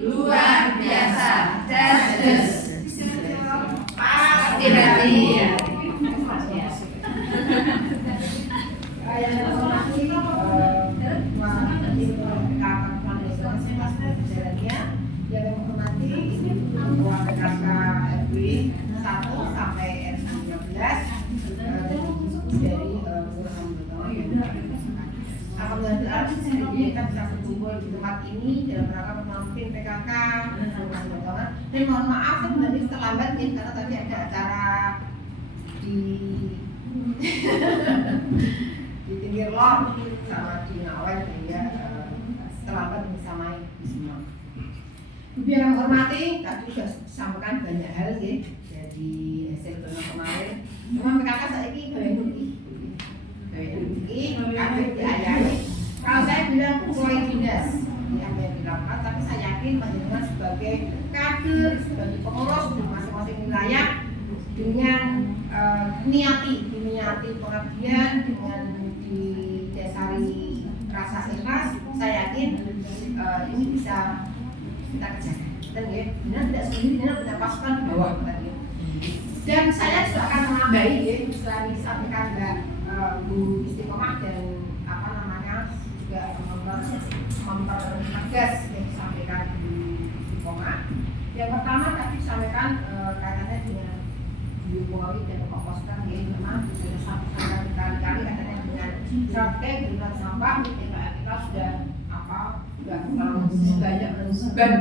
luar biasa. Des. Pasti nanti. Yang menghormati Ketua PKK RW 1 sampai RW 13 dari Alhamdulillah kita bisa berkumpul di tempat ini dalam rangka memimpin PKK dan mohon maaf sebenarnya terlambat nih karena tadi ada acara di pinggir lor sama di Nawai sehingga terlambat bersamai di semua. Biar menghormati, tadi sudah disampaikan banyak hal sih dari hasil kemarin. Cuma PKK saya ini kaget diayani. Kalau saya bilang proyek dinas yang dilakukan, tapi saya yakin panjenengan sebagai kader, sebagai pengurus di masing-masing wilayah dengan niati pengabdian dengan didasari rasa ikhlas, saya yakin ini bisa kita kerjakan. Dan ya, benar tidak sendiri, benar tidak pasukan di bawah tadi. Dan saya juga akan menambahi ya, setelah disampaikan Mbak Bu Istiqomah dan juga mempertegas yang disampaikan di Istiqomah. Yang pertama tadi disampaikan kaitannya dengan biopori dan komposter ya, memang sudah disampaikan berkali-kali katanya dengan strategi dengan sampah kita sudah banyak beban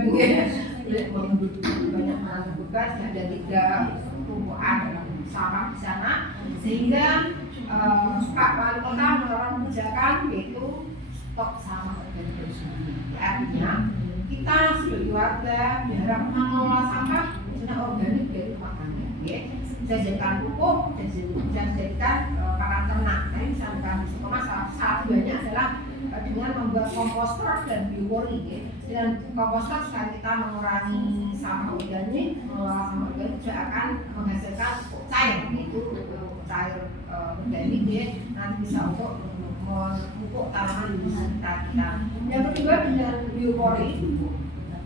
ya, banyak beban ada 3 tumpuan sampah di sana sehingga Pak Wali Kota mendorong kebijakan yaitu stok sampah organik. Artinya kita sebagai warga berharap mengelola sampah secara organik dari rumah tangga. Saya jadikan pupuk dan jadikan pakan ternak. Tadi disampaikan salah satunya adalah dengan membuat komposter dan biopori. Dengan komposter selain kita mengurangi sampah organik, mengelola sampah organik juga akan menghasilkan pupuk cair, yaitu cair organik nanti bisa untuk memupuk tanaman di sekitar kita. Yang kedua dengan biopori,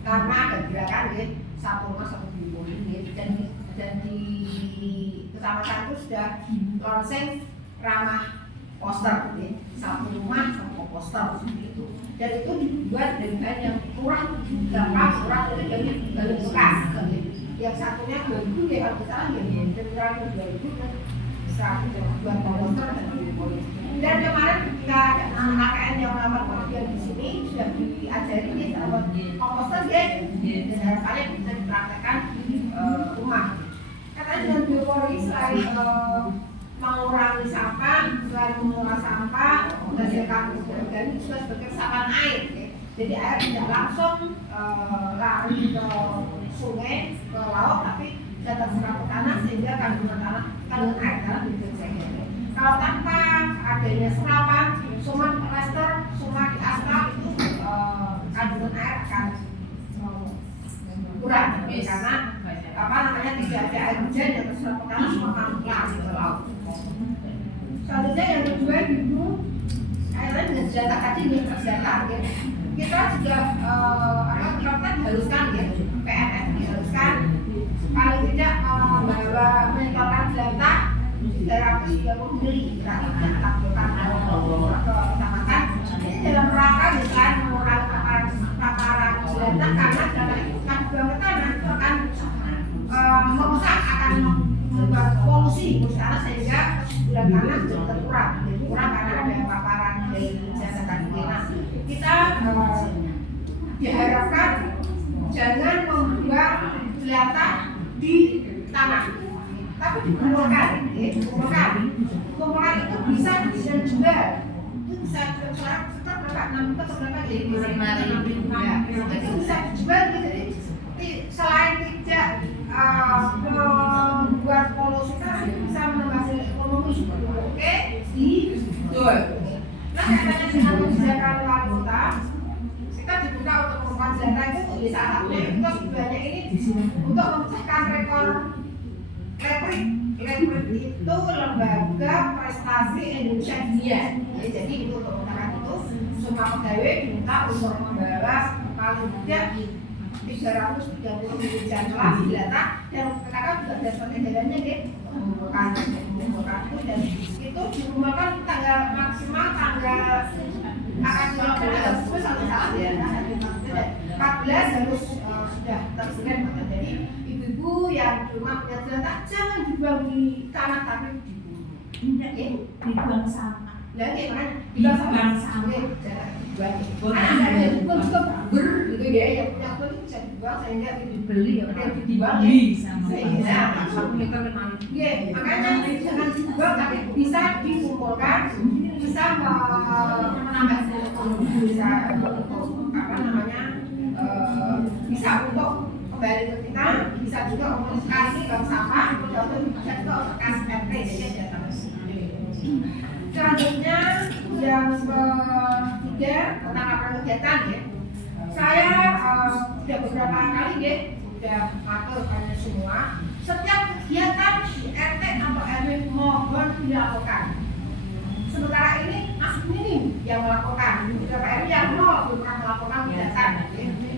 karena ada gerakan satu rumah satu biopori dan di kecamatan itu sudah launching ramah poster satu rumah satu komposter seperti itu, dan itu dibuat dari bahan yang kurang gampang, kurang dari bekas. Yang satunya 2000 ya kalau kita dan kurang 2000 dan bisa buat komposter dan biopori. Dan kemarin ketika KKN yang melakukan pengajian di sini sudah diajari komposter dan harapannya bisa dipraktekkan di rumah. Karena dengan biopori selain mengurangi sampah, selain mengurangi sampah, menghasilkan pupuk organik juga sebagai resapan air. Jadi air tidak langsung lari ke sungai, ke laut, tapi bisa terserap ke tanah sehingga kandungan air dalam dijaga. Kalau tanpa adanya serapan, sumur plester, sumur di aspal itu kandungan air akan kurang karena tidak ada air hujan yang terserap ke tanah, semua lari ke laut. Selanjutnya yang kedua itu kaitannya dengan senjata tadi dengan senjata kita juga kita haruskan PNS diharuskan paling tidak membawa menyetorkan senjata 330 mili berarti tidak kecamatan. Ini dalam rangka misalnya mengurangi paparan senjata karena senjata itu kan buang ke tanah itu akan merusak, akan membuat polusi karena sehingga bulan tanah jadi berkurang karena ada paparan dari senjata tadi. Nah, kita diharapkan jangan membuang senjata di tanah, tapi dikumpulkan. Kumpulan itu bisa dijual, itu bisa sekitar berapa? 5.000 itu bisa dijual. Jadi selain tidak membuat polusi, bisa menghasilkan ekonomi. Oke, dijual. Nah, katanya dengan kebijakan wali kota, kita dibuka untuk mengembangkan senjata itu di saat satunya kita sebenarnya ini untuk memecahkan rekor Leprit itu lembaga prestasi Indonesia Dunia. Jadi untuk menggunakan itu semua pegawai diminta untuk membawa paling tidak 330 jam kelas data dan PKK juga ada pengendaliannya mengumpulkan dan itu diumumkan tanggal maksimal tanggal akan dilakukan sampai saat ya 14 harus sudah tersedia. Jadi ibu-ibu yang di rumah punya data jangan dibuang di tanah tapi dibuang sama. Lagi kan dibuang sama. Ada juga gitu ya yang punya apa itu bisa dibuang sehingga dibeli ya dibuang sehingga makanya jangan dibuang tapi bisa dikumpulkan bisa menambah bisa apa namanya bisa untuk kembali ke kita bisa juga untuk kasih bank sampah bisa juga untuk kasih RT jadi ada selanjutnya yang ketiga tentang laporan kegiatan ya. Saya sudah beberapa kali ya sudah atur kalian semua setiap kegiatan di RT atau RW mohon dilakukan. Sementara ini masih minim yang melakukan beberapa RW yang belum pernah melakukan kegiatan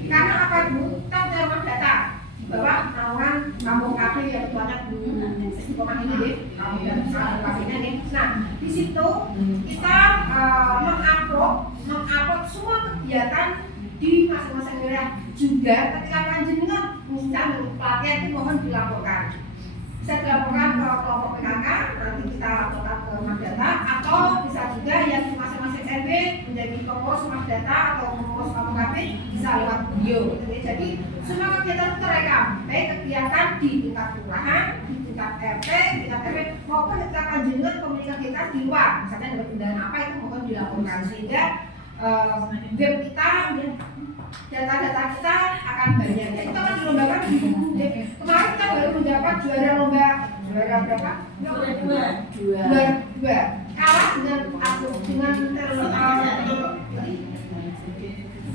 karena apa dulu kita punya data di bawah naungan kampung KP yang banyak di Istiqomah ini deh kampung dan KP-nya nih. Nah di situ kita mengupload semua kegiatan di masing-masing wilayah juga ketika panjenengan misalnya pelatihan itu mohon dilaporkan. Bisa dilaporkan ke kelompok PKK, nanti kita laporkan ke Magdata atau bisa juga yang di masing-masing RW menjadi pengurus Magdata atau pengurus kampung KP bisa lewat video. Jadi semua kegiatan terekam, baik kegiatan di tingkat kelurahan, di tingkat RT, di tingkat RW maupun ketika panjenengan komunikasi kita di luar, misalnya ada kendala apa itu mohon dilaporkan sehingga web kita data-data kita akan banyak. Jadi kita akan dilombakan di buku. Kemarin kita baru mendapat juara berapa? Dua. Kalah dengan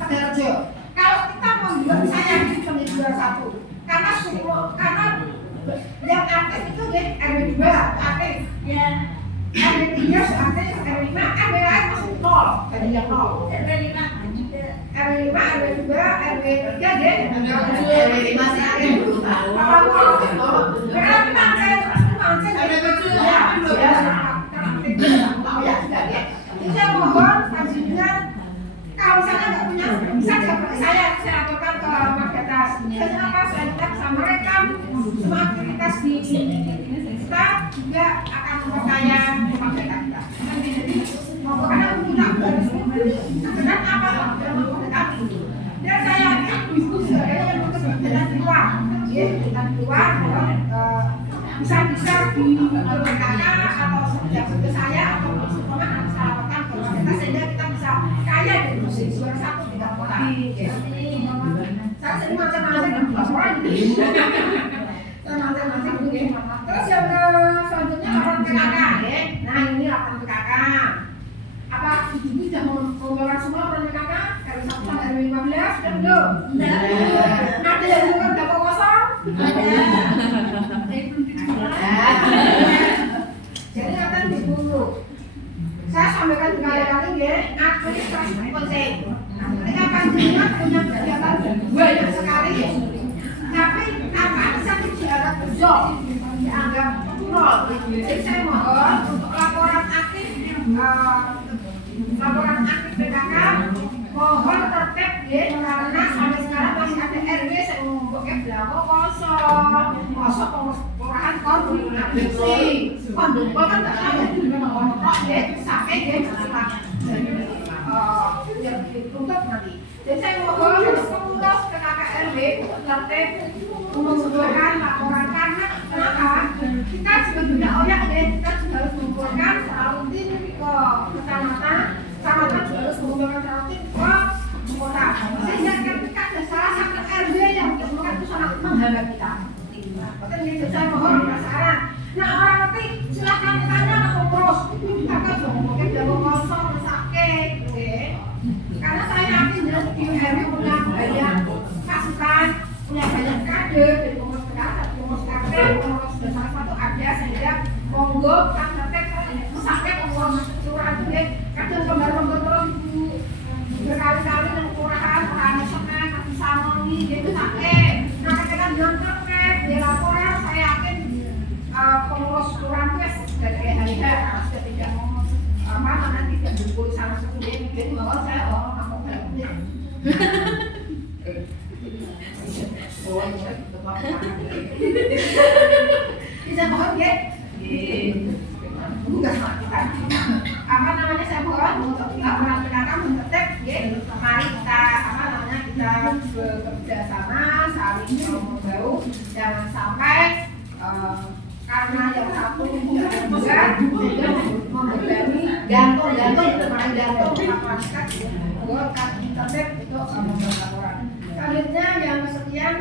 Tegalrejo. Kalau kita membuat saya menjadi juara 1 karena yang aktif itu RW 2 aktif. RW 3 aktif, RW 5, RW lain masih 0. Tadi yang 0. RW 5, RW 2, RW 3 deh. RW 5 sih ada yang belum tahu. Saya mohon panjenengan kalau misalnya nggak punya bisa seperti saya laporkan ke Magdata. Kenapa saya tidak bisa merekam semua aktivitas di kita juga akan memperkaya Magdata kita. Jadi karena menggunakan sebenarnya apa yang Magdata kami. Dan saya yakin ibu sudah ada yang bekerja di luar, kita di luar bisa dilaporkan atau seperti saya atau semua bisa laporkan ke Magdata sehingga kita bisa kaya dari musik juara 1 tidak kota. Saya sering macam-macam laporan. Macam-macam begini. Terus yang selanjutnya laporan PKK ya. Nah ini laporan PKK. Apa ibu sudah mengumpulkan semua laporan PKK? RW 1 sampai RW 15 sudah belum? Ada yang bukan dapur kosong? Ada. Jadi akan diburu. Saya sampaikan berkali-kali ya, administrasi penting. Ketika panjenengan punya kegiatan banyak sekali, tapi apa bisa dianggap job, dianggap nol. Jadi saya mohon untuk laporan aktif PKK mohon tertib ya, karena sampai sekarang masih ada RW yang membuatnya belakang kosong kelurahan kondukul kan nggak ada di mana kontrol ya sampai dia setelah yang ditutup nanti. Jadi saya mohon untuk pengurus PKK RW tertib mengumpulkan laporan karena kenapa kita sebenarnya kita juga harus mengumpulkan secara rutin ke kecamatan juga harus mengumpulkan secara rutin ke kota sehingga ketika ada salah satu RW yang mengumpulkan itu sangat menghambat kita. Jadi saya mohon penasaran. Nah orang nanti silakan tanya ke pengurus itu juga kan mungkin jago kosong sakit, karena saya yakin ya di RW punya banyak pasukan, punya banyak kader dari pengurus PKK, pengurus KP, pengurus dan salah satu ada sehingga monggo kan nanti sakit pengurus kelurahan itu ya kadang lembar terus ibu berkali-kali dengan kelurahan orang semen kasih sanoni dia itu sakit. Nah ketika nyontek dia lapor ya, saya yakin pengurus kelurahan itu dari hari-hari sudah tidak nanti tidak berkulit sama sekali. Dia bahwa saya aku nggak bisa mohon ya, tugas kita. Apa namanya saya mohon untuk mengamankan mendetek, ya. Mari kita kita bekerja sama, saling membahu, jangan sampai karena yang satu tidak berat sehingga membebani jantung kapasitas buat internet untuk membantu orang. Selanjutnya yang kesekian,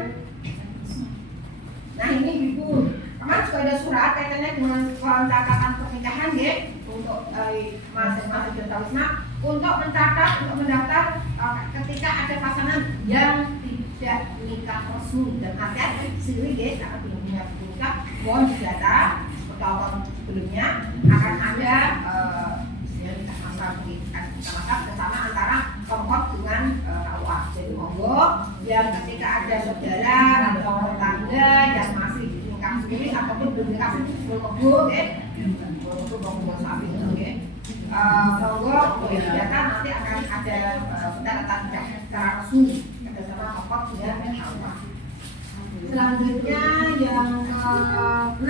nah ini ibu kemarin juga ada surat kaitannya dengan pencatatan pernikahan ya untuk masing-masing Jentawisma untuk mencatat untuk mendaftar ketika ada pasangan yang tidak nikah resmi dan hati-hati sendiri ya karena belum punya nikah mohon didata tahun sebelumnya akan ada nikah masal bersama antara Pemkot dengan KUA. Jadi monggo yang ketika ada saudara atau tetangga yang masih nikah sendiri ataupun belum nikah sendiri belum monggo data nanti akan ada pencatat secara resmi kerjasama Pemkot dengan KUA. Selanjutnya yang ke-6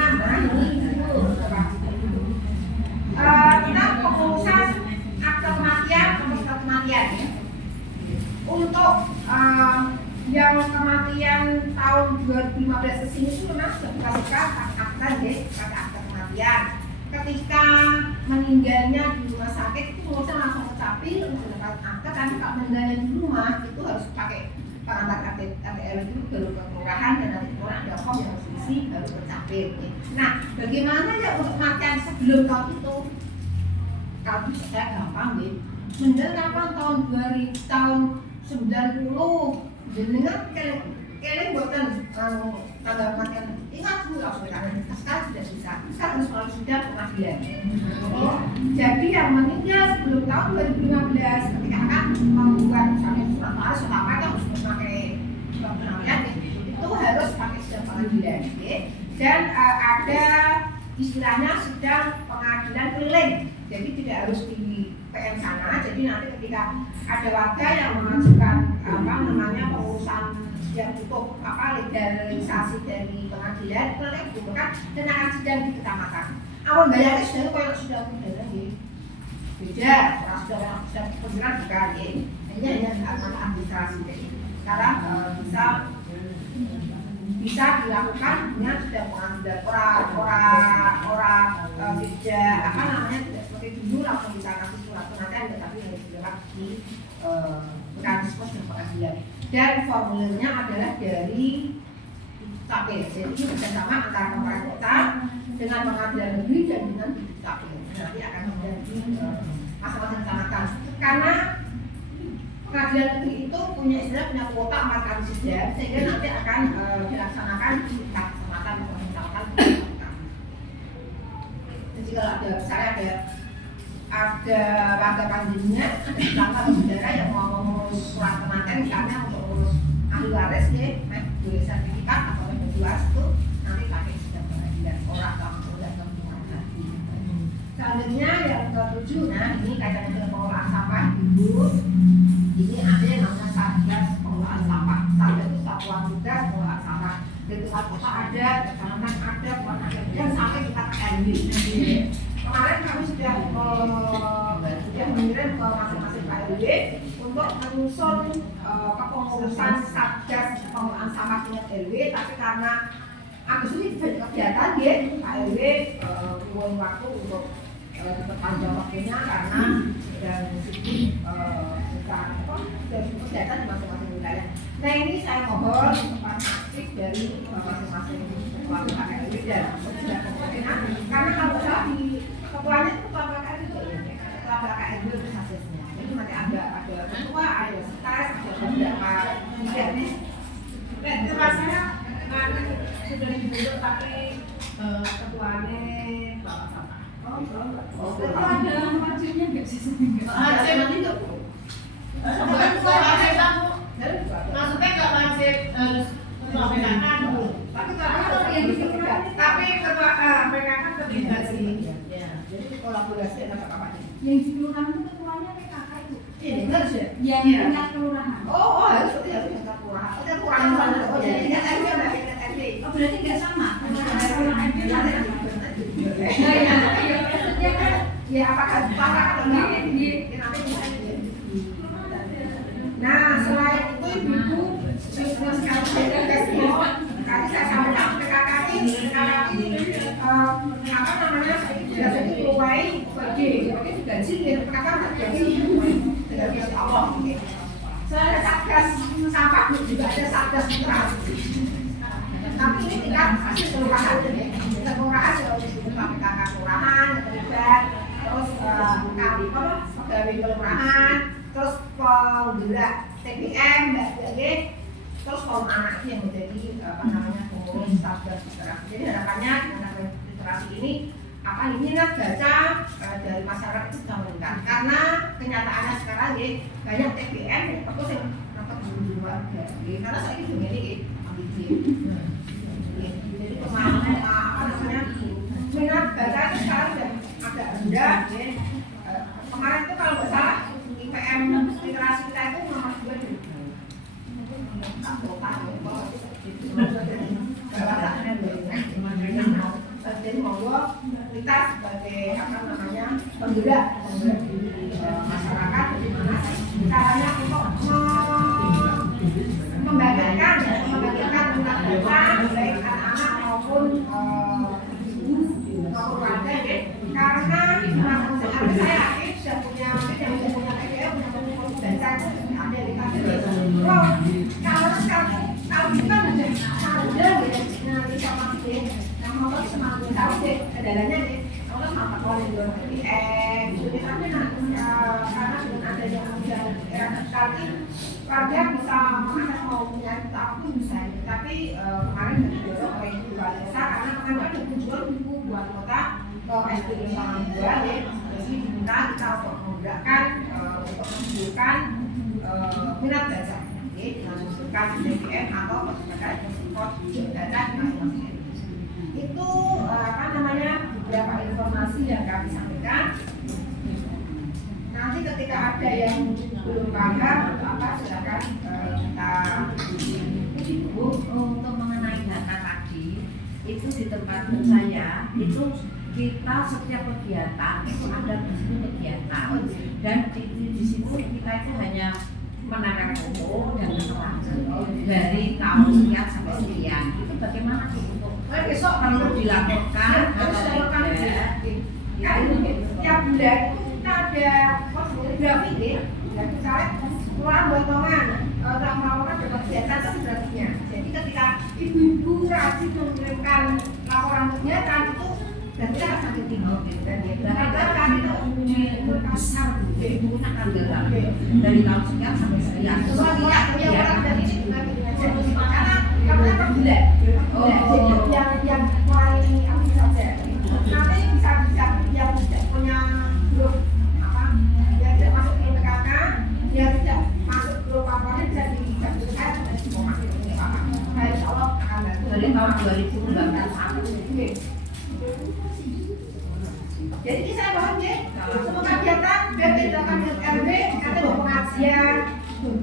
kita pengurusan akte kematian ya. Untuk yang kematian tahun 2015 kesini itu memang sudah buka akte kematian. Ketika meninggalnya di rumah sakit itu pengurusan langsung kecapil untuk mendapat akte, tapi kalau meninggalnya di rumah itu harus pakai pengantar KTL itu baru ke kelurahan dan nanti kelurahan ada form yang harus diisi baru tercapil. Nah, bagaimana ya untuk kematian sebelum tahun itu? Kalau bisa saya gampang nih. Menjelang kapan tahun 90 jenengan kalian buatan tanggal kematian ingat dulu langsung ditanya sekarang tidak bisa sekarang harus melalui sidang pengadilan. Jadi yang meninggal sebelum tahun 2015 ketika akan membuat misalnya surat laras atau apa itu harus memakai pengadilan itu harus pakai sidang pengadilan dan ada istilahnya sidang pengadilan keliling. Jadi tidak harus di PM sana. Jadi nanti ketika ada warga yang mengajukan pengurusan yang butuh legalisasi dari pengadilan, keliling dibutuhkan dan akan sidang di kecamatan. Awal bayarnya sudah kalau sudah beda beda, sudah penjualan bukan ya. Hanya administrasi. Sekarang bisa dilakukan dengan sidang pengadilan tidak seperti dulu langsung bisa kasih surat pengantian tetapi harus dilewat di mekanisme sidang pengadilan dan formulirnya adalah dari Dukcapil. Jadi bersama antara pemerintah kota dengan pengadilan negeri dan dengan Dukcapil nanti akan menjadi masing-masing kecamatan karena pengadilan negeri itu punya kuota 4 kali sidang sehingga nanti akan dilaksanakan di tingkat kecamatan atau kecamatan. Jadi kalau ada misalnya ada warga panjenengan, ada tetangga atau saudara yang mau mengurus surat kematian misalnya untuk mengurus ahli waris boleh sertifikat atau ahli waris itu nanti pakai sidang pengadilan orang atau lagi. Selanjutnya yang ke-7, nah ini kaitannya dengan pengelolaan sampah ibu. Ini ada yang namanya Satgas Pengelolaan Sampah. Satgas itu satuan tugas pengelolaan sampah. Di tingkat kota ada, kecamatan ada, dan sampai tingkat RW. Kemarin kami sudah mengirim ke masing-masing RW untuk menyusun kepengurusan Satgas Pengelolaan Sampah tingkat RW. Tapi karena Agus ini banyak kegiatan dia, RW punya waktu untuk diperpanjang waktunya karena sedang sibuk dan kegiatan di masing-masing wilayah. Nah ini saya mohon tempat aktif dari masing-masing ketua KKRW dan sudah kemungkinan karena kalau salah di ketuanya itu ketua KKRW itu ketua KKRW itu prosesnya. Jadi nanti ada ketua, ada sekretaris, ada beberapa inisiatif. Dan tempat saya sudah dibentuk tapi ketuanya bapak-bapak. Kalau ada wajibnya nggak sih? Saya nanti nggak. Maksudnya nggak wajib Tapi ketua PKK terlibat sih. Jadi kolaborasi antara apa aja. Yang di kelurahan itu ketuanya PKK itu. Ini harus ya. Yang tingkat kelurahan. Oh harus tingkat kelurahan. Oh kelurahan mana? Oh jadi tingkat RW ada tingkat RW. Oh berarti nggak sama. Kelurahan itu Nah, ya, maksudnya kan ya apakah atau enggak? Nanti bisa Nah, selain itu ibu juga sekarang tadi saya sampaikan PKK ini apa namanya biasanya dikeluai sebagai gaji dari PKK gaji dari Allah. Saya ada satgas sampah juga ada satgas literasi. Tapi ini tingkat hasil kelurahan tingkat kelurahan sudah dibuka PKK kelurahan terlibat terus kami pegawai kelurahan terus penggerak TPM terus kaum anak yang menjadi apa namanya pengurus satgas literasi. Jadi harapannya dengan literasi ini minat baca dari masyarakat itu sudah meningkat karena kenyataannya sekarang ya banyak TPM terus yang dapat duluan karena saya itu memiliki jadi pemahaman apa namanya minat baca itu sekarang sudah agak rendah ya. Kemarin itu kalau nggak salah IPM literasi kita itu nomor 2 di jadi monggo kita sebagai apa namanya penggerak di masyarakat bagaimana caranya untuk membangkitkan minat baca baik anak-anak maupun warga ya karena saya aktif sudah punya yang sudah punya PPL punya buku baca ada di kalau kita udah nanti sama yang mau semakin tahu deh kendalanya deh kalau sama kalau di luar PPL jadi tapi karena dengan adanya ujian sekali warga bisa mengakses mau punya tapi bisa tapi kemarin didorong oleh ibu wali desa karena kemarin ada kunjungan buku buat kota ke SD Limbangan 2 ya jadi diminta kita untuk menggerakkan untuk menunjukkan minat baca menunjukkan DPM atau masyarakat support baca di masing-masing itu apa namanya beberapa informasi yang kami sampaikan. Nanti ketika ada yang belum paham atau apa silakan kita Bu, untuk mengenai data tadi itu di tempat saya itu kita setiap kegiatan itu ada buku kegiatan dan di situ kita itu hanya menanam foto dan keterangan dari tahun sekian sampai sekian itu bagaimana sih untuk besok perlu dilaporkan atau tidak? Kan tiap bulan kita ada grafik ya, misalnya keluar potongan melaporkan dapat kegiatan itu grafiknya. Jadi ketika ibu-ibu rajin mengirimkan laporan kegiatan itu dan kita akan sampai tinggi dan kan itu besar bukunya kan dari tahun sekian sampai sekian. setiap orang dari ini juga karena per bulan. Jadi yang mulai aktif saja. Nanti bisa yang tidak punya grup apa yang tidak masuk grup PKK, yang tidak masuk grup apa bisa digabungkan mau masuk grup apa. Nah insya Allah akan Dari tahun 2019. Jadi ini saya bahas ya, semua kegiatan biar dilakukan di RW, kita mau pengajian,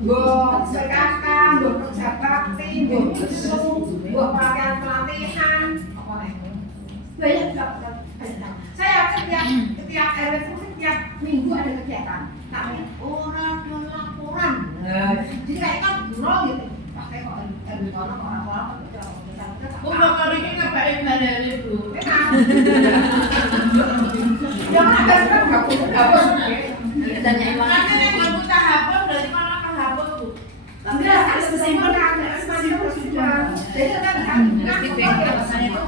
buat PKK, buat kerja bakti, buat besuk, buat pelatihan, apa lagi? Banyak juga. Saya setiap RW itu setiap minggu ada kegiatan, tapi orang yang laporan. Jadi kayak kan nol gitu, pakai kok RW orang-orang Kali ini ngapain hari Bu? Jangan ada kan nggak hapus. Tanya emang Makanya yang nggak buta hapus dari mana ke hapus Bu? Enggak, harus kesimpulan, harus masih kesimpulan. Jadi kan kami saya itu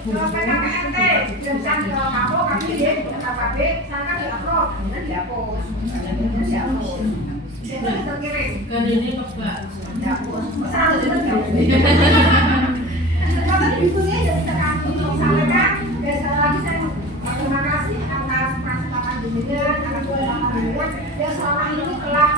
kalau PKKMT bisa ke Kapo, kami dia ke KKB, saya kan di-upload, kemudian dihapus. Kemudian dihapus. Itu terkirim. Kan ini kebak. Dihapus. Masa ada juga dihapus. Kalau bukunya ya bisa kami sampaikan. Dan sekali lagi saya terima kasih atas persiapan jenengan, atas persiapan jenengan yang selama ini telah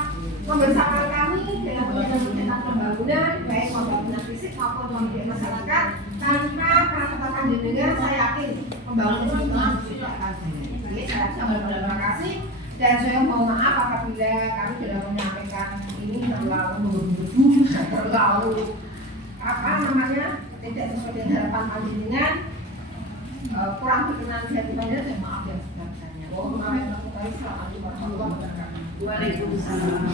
membersamakan kami dalam kegiatan pembangunan baik pembangunan fisik maupun pembangunan masyarakat. Tanpa perangkat panjenengan saya yakin pembangunan tidak akan terjadi. Jadi saya sangat berterima kasih dan saya mohon maaf apabila kami sudah menyampaikan ini terlalu apa namanya tidak sesuai dengan harapan panjenengan, kurang berkenan di hati panjenengan, saya maaf yang sebesar-besarnya. Assalamualaikum warahmatullahi wabarakatuh. Waalaikumsalam.